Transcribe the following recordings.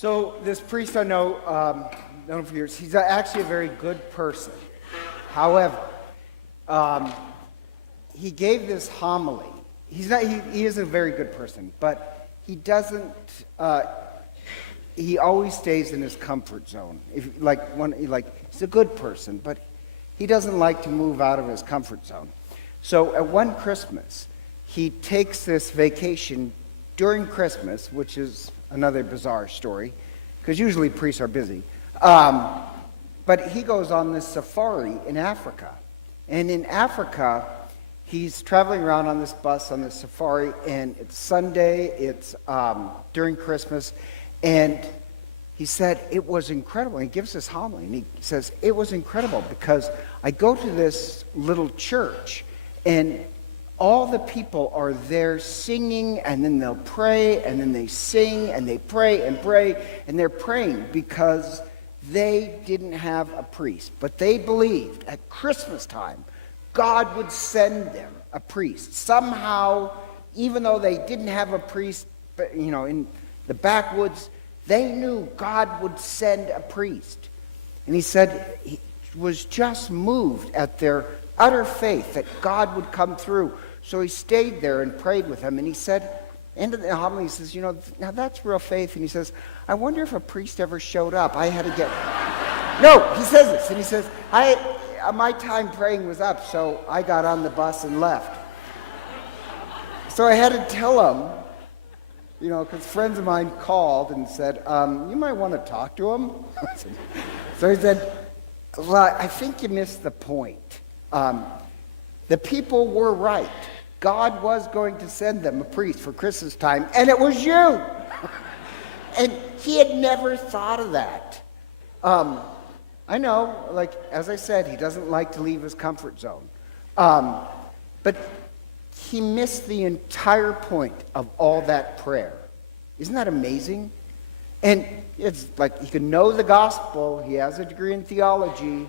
So this priest I know, known for years, he's actually a very good person. However, he gave this homily. He is a very good person, but he doesn't. He always stays in his comfort zone. He's a good person, but he doesn't like to move out of his comfort zone. So at one Christmas, he takes this vacation during Christmas, which is another bizarre story, because usually priests are busy. But he goes on this safari in Africa. And in Africa, he's traveling around on this bus on this safari, and it's Sunday, it's during Christmas, and he said it was incredible. He gives this homily, and he says, it was incredible because I go to this little church, and all the people are there singing, and then they'll pray, and then they sing, and they pray, and they're praying because they didn't have a priest. But they believed at Christmas time, God would send them a priest. Somehow, even though they didn't have a priest, in the backwoods, they knew God would send a priest. And he said he was just moved at their utter faith that God would come through. So he stayed there and prayed with them. And he said, end of the homily, he says, now that's real faith. And he says, I wonder if a priest ever showed up. I had to get... No, he says this. And he says, my time praying was up, so I got on the bus and left. So I had to tell him, because friends of mine called and said, you might want to talk to him. So he said, well, I think you missed the point. The people were right. God was going to send them a priest for Christmas time, and it was you. And he had never thought of that. I know, as I said, he doesn't like to leave his comfort zone. But he missed the entire point of all that prayer. Isn't that amazing? And it's like he can know the gospel. He has a degree in theology.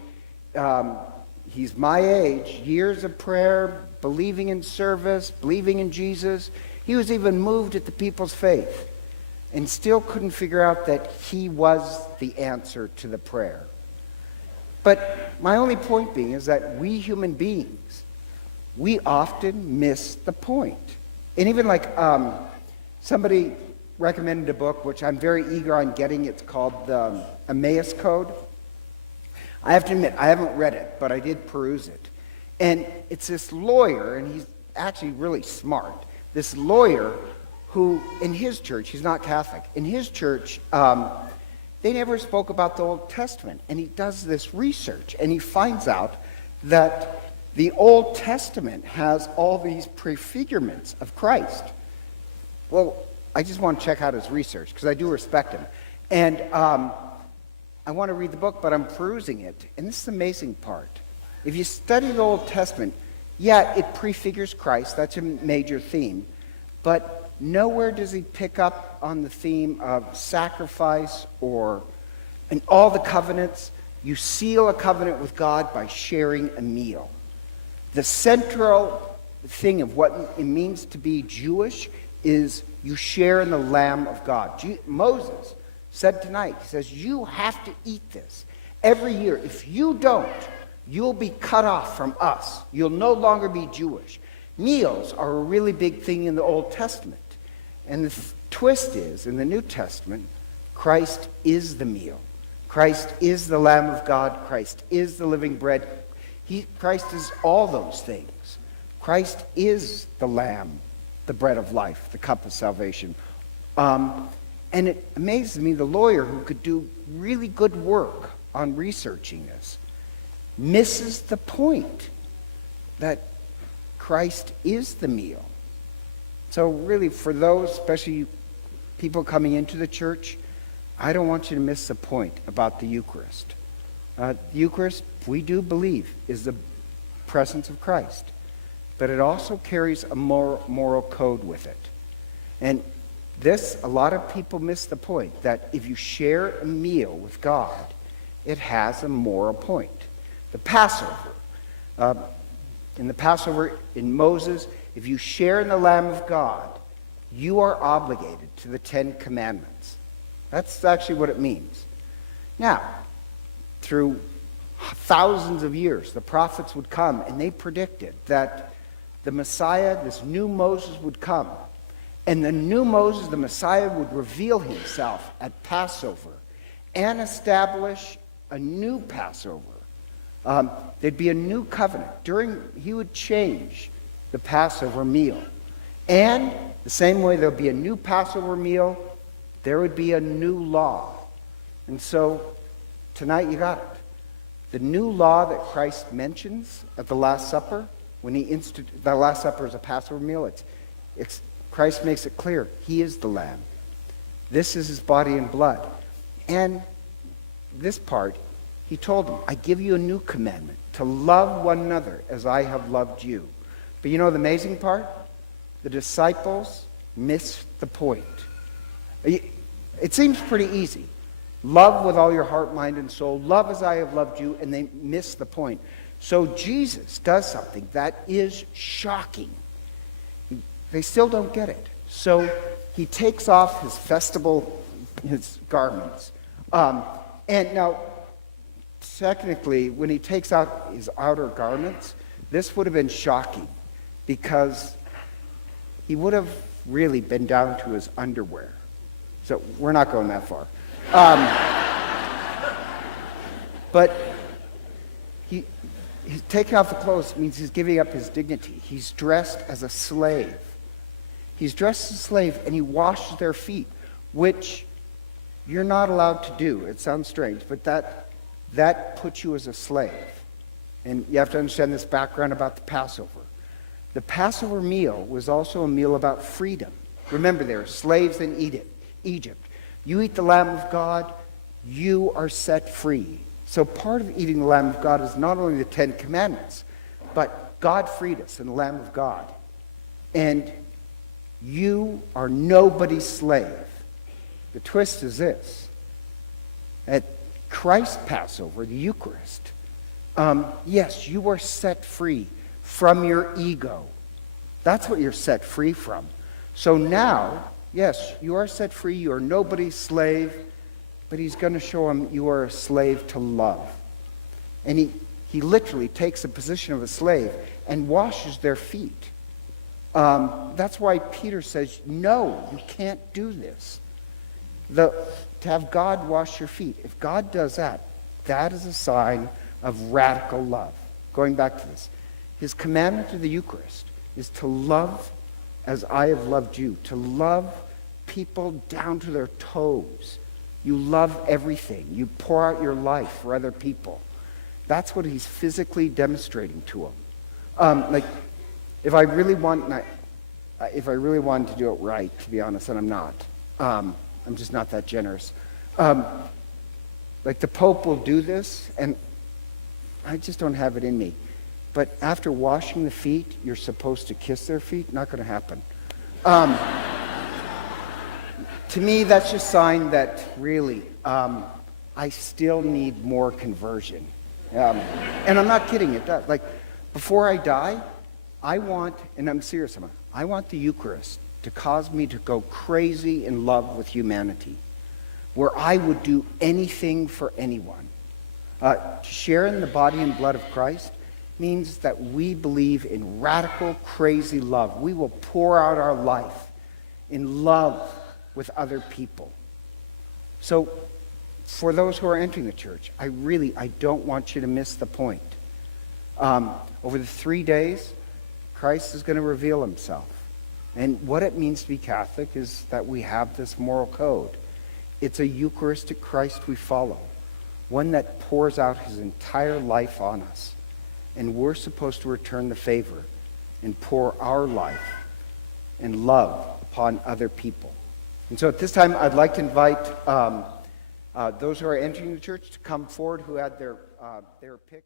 He's my age. Years of prayer, believing in service, believing in Jesus. He was even moved at the people's faith and still couldn't figure out that he was the answer to the prayer. But my only point being is that we human beings, we often miss the point. And even somebody recommended a book, which I'm very eager on getting. It's called the Emmaus Code. I have to admit, I haven't read it, but I did peruse it. And it's this lawyer, and he's actually really smart. This lawyer who, in his church, he's not Catholic, in his church, they never spoke about the Old Testament. And he does this research, and he finds out that the Old Testament has all these prefigurements of Christ. Well, I just want to check out his research, because I do respect him. And I want to read the book, but I'm perusing it. And this is the amazing part. If you study the Old Testament, it prefigures Christ. That's a major theme. But nowhere does he pick up on the theme of sacrifice or in all the covenants. You seal a covenant with God by sharing a meal. The central thing of what it means to be Jewish is you share in the Lamb of God. Moses said tonight, he says, you have to eat this every year. If you don't, you'll be cut off from us. You'll no longer be Jewish. Meals are a really big thing in the Old Testament. And the twist is, in the New Testament, Christ is the meal. Christ is the Lamb of God. Christ is the living bread. Christ is all those things. Christ is the Lamb, the bread of life, the cup of salvation. And it amazes me, the lawyer who could do really good work on researching this misses the point that Christ is the meal. So really, for those, especially people coming into the church, I don't want you to miss the point about the Eucharist. The Eucharist, we do believe, is the presence of Christ. But it also carries a moral code with it. And a lot of people miss the point that if you share a meal with God, it has a moral point. The Passover. In the Passover in Moses, if you share in the Lamb of God, you are obligated to the 10 Commandments. That's actually what it means. Now, through thousands of years, the prophets would come, and they predicted that the Messiah, this new Moses, would come. And the new Moses, the Messiah, would reveal himself at Passover and establish a new Passover. There'd be a new covenant. He would change the Passover meal. And the same way there'll be a new Passover meal, there would be a new law. And so tonight you got it. The new law that Christ mentions at the Last Supper, when the Last Supper is a Passover meal, Christ makes it clear, he is the Lamb. This is his body and blood. And this part, he told them, I give you a new commandment, to love one another as I have loved you. But you know the amazing part? The disciples missed the point. It seems pretty easy. Love with all your heart, mind, and soul. Love as I have loved you, and they miss the point. So Jesus does something that is shocking. They still don't get it. So he takes off his garments. And now, technically, when he takes out his outer garments, this would have been shocking because he would have really been down to his underwear. So we're not going that far. But he's taking off the clothes means he's giving up his dignity. He's dressed as a slave. He's dressed as a slave, and he washes their feet, which you're not allowed to do. It sounds strange, but that puts you as a slave. And you have to understand this background about the Passover. The Passover meal was also a meal about freedom. Remember, there are slaves in Egypt. You eat the Lamb of God, you are set free. So part of eating the Lamb of God is not only the Ten Commandments, but God freed us in the Lamb of God. And you are nobody's slave. The twist is this. At Christ's Passover, the Eucharist, yes, you are set free from your ego. That's what you're set free from. So now, yes, you are set free. You are nobody's slave. But he's going to show him you are a slave to love. And he literally takes the position of a slave and washes their feet. That's why Peter says, no, you can't do this. To have God wash your feet. If God does that, that is a sign of radical love. Going back to this. His commandment to the Eucharist is to love as I have loved you. To love people down to their toes. You love everything. You pour out your life for other people. That's what he's physically demonstrating to them. If I really wanted to do it right, to be honest, and I'm not. I'm just not that generous. The Pope will do this, and I just don't have it in me. But after washing the feet, you're supposed to kiss their feet? Not going to happen. To me, that's just a sign that really, I still need more conversion. And I'm not kidding. It does. Before I die, I want, and I'm serious about it, I want the Eucharist to cause me to go crazy in love with humanity, where I would do anything for anyone. To share in the body and blood of Christ means that we believe in radical, crazy love. We will pour out our life in love with other people. So, for those who are entering the church, I don't want you to miss the point. Over the 3 days, Christ is going to reveal himself. And what it means to be Catholic is that we have this moral code. It's a Eucharistic Christ we follow, one that pours out his entire life on us. And we're supposed to return the favor and pour our life and love upon other people. And so at this time, I'd like to invite those who are entering the church to come forward who had their pick.